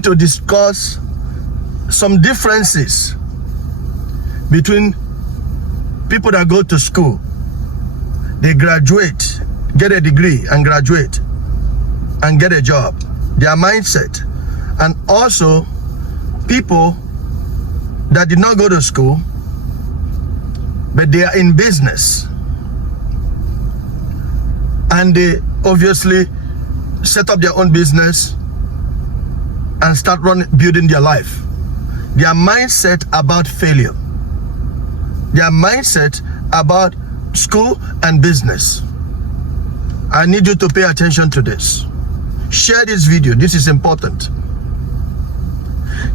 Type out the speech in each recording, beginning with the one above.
going to discuss some differences between people that go to school, they graduate, get a degree and graduate and get a job, their mindset, and also people that did not go to school but they are in business and they obviously set up their own business and start building their life. Their mindset about failure, their mindset about school and business. I need you to pay attention to this. Share this video. This is important.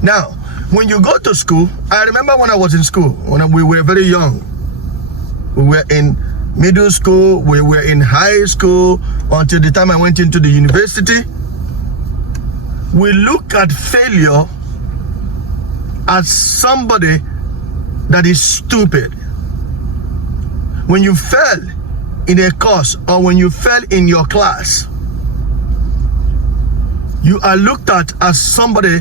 Now, when you go to school, I remember when I was in school, when we were very young. We were in middle school, we were in high school, until the time I went into the university. We look at failure as somebody that is stupid. When you fail in a course or when you fail in your class, you are looked at as somebody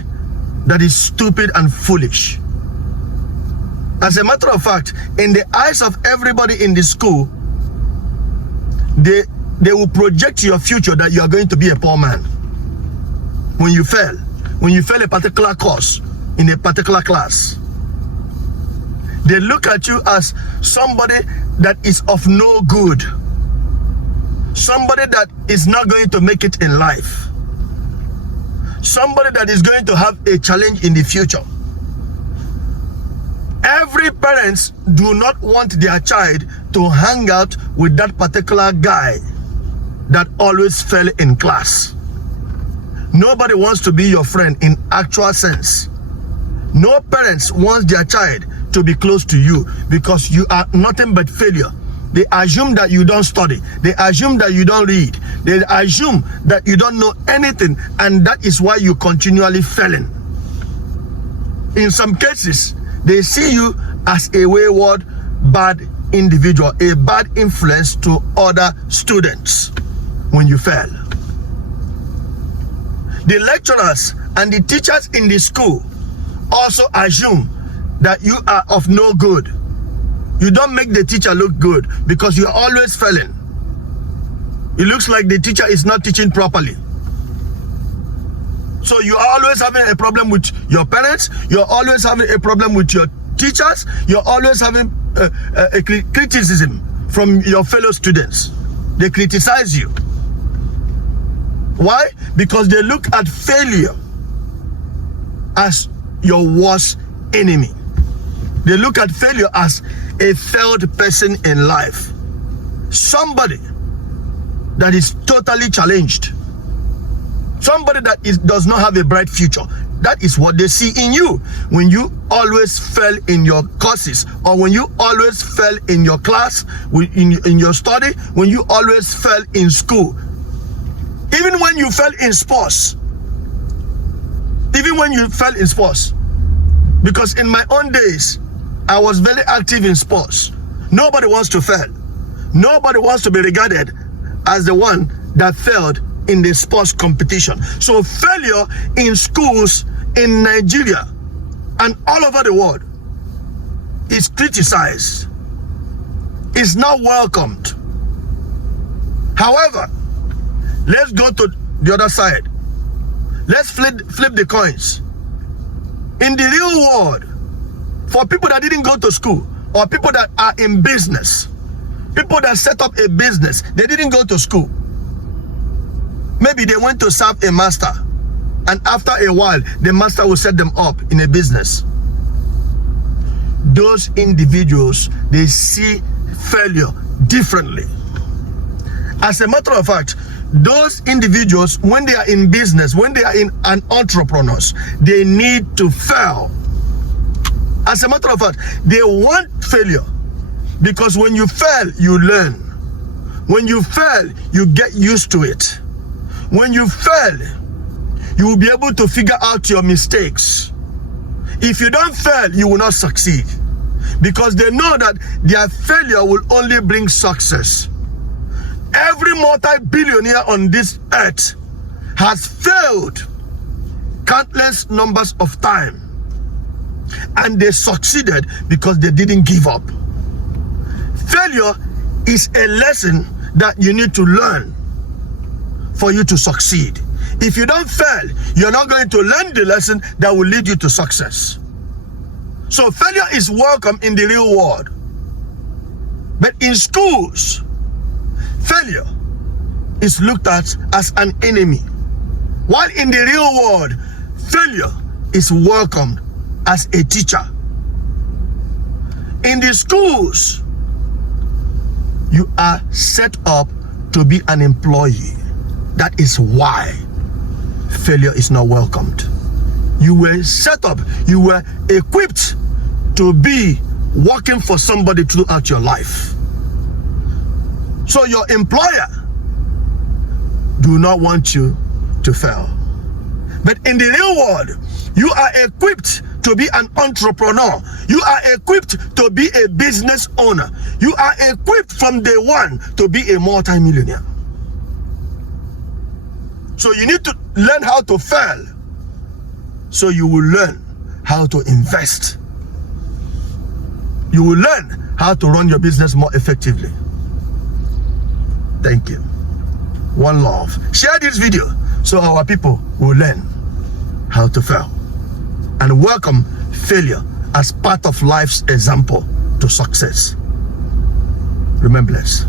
that is stupid and foolish. As a matter of fact, in the eyes of everybody in the school, they will project your future that you are going to be a poor man. When you fail a particular course in a particular class, they look at you as somebody that is of no good, somebody that is not going to make it in life, somebody that is going to have a challenge in the future. Every parents do not want their child to hang out with that particular guy that always fell in class. Nobody wants to be your friend in actual sense. No parents wants their child to be close to you because you are nothing but failure. They assume that you don't study. They assume that you don't read. They assume that you don't know anything, and that is why you continually failing. In some cases, they see you as a wayward, bad individual, a bad influence to other students when you fail. The lecturers and the teachers in the school also assume that you are of no good. You don't make the teacher look good because you are always failing. It looks like the teacher is not teaching properly. So you are always having a problem with your parents. You're always having a problem with your teachers. You're always having a criticism from your fellow students. They criticize you. Why? Because they look at failure as your worst enemy. They look at failure as a failed person in life. Somebody that is totally challenged. Somebody that does not have a bright future. That is what they see in you. When you always fail in your courses, or when you always fail in your class, in your study, when you always fail in school. Even when you fail in sports. Even when you fail in sports. Because in my own days, I was very active in sports. Nobody wants to fail. Nobody wants to be regarded as the one that failed in the sports competition. So failure in schools in Nigeria and all over the world is criticized. It's not welcomed. However, let's go to the other side. Let's flip the coins. In the real world, for people that didn't go to school, or people that are in business, people that set up a business, they didn't go to school. Maybe they went to serve a master, and after a while, the master will set them up in a business. Those individuals, they see failure differently. As a matter of fact, those individuals, when they are in business, when they are in an entrepreneurs, they need to fail. As a matter of fact, they want failure, because when you fail, you learn. When you fail, you get used to it. When you fail, you will be able to figure out your mistakes. If you don't fail, you will not succeed, because they know that their failure will only bring success. Every multi-billionaire on this earth has failed countless numbers of time, and they succeeded because they didn't give up. Failure is a lesson that you need to learn for you to succeed. If you don't fail, you're not going to learn the lesson that will lead you to success. So failure is welcome in the real world. But in schools, failure is looked at as an enemy. While in the real world, failure is welcomed as a teacher. In the schools, you are set up to be an employee. That is why failure is not welcomed. You were set up, you were equipped to be working for somebody throughout your life. So your employer do not want you to fail. But in the real world, you are equipped to be an entrepreneur. You are equipped to be a business owner. You are equipped from day one to be a multi-millionaire. So you need to learn how to fail, so you will learn how to invest. You will learn how to run your business more effectively. Thank you. One love. Share this video so our people will learn how to fail and welcome failure as part of life's example to success. Remember this.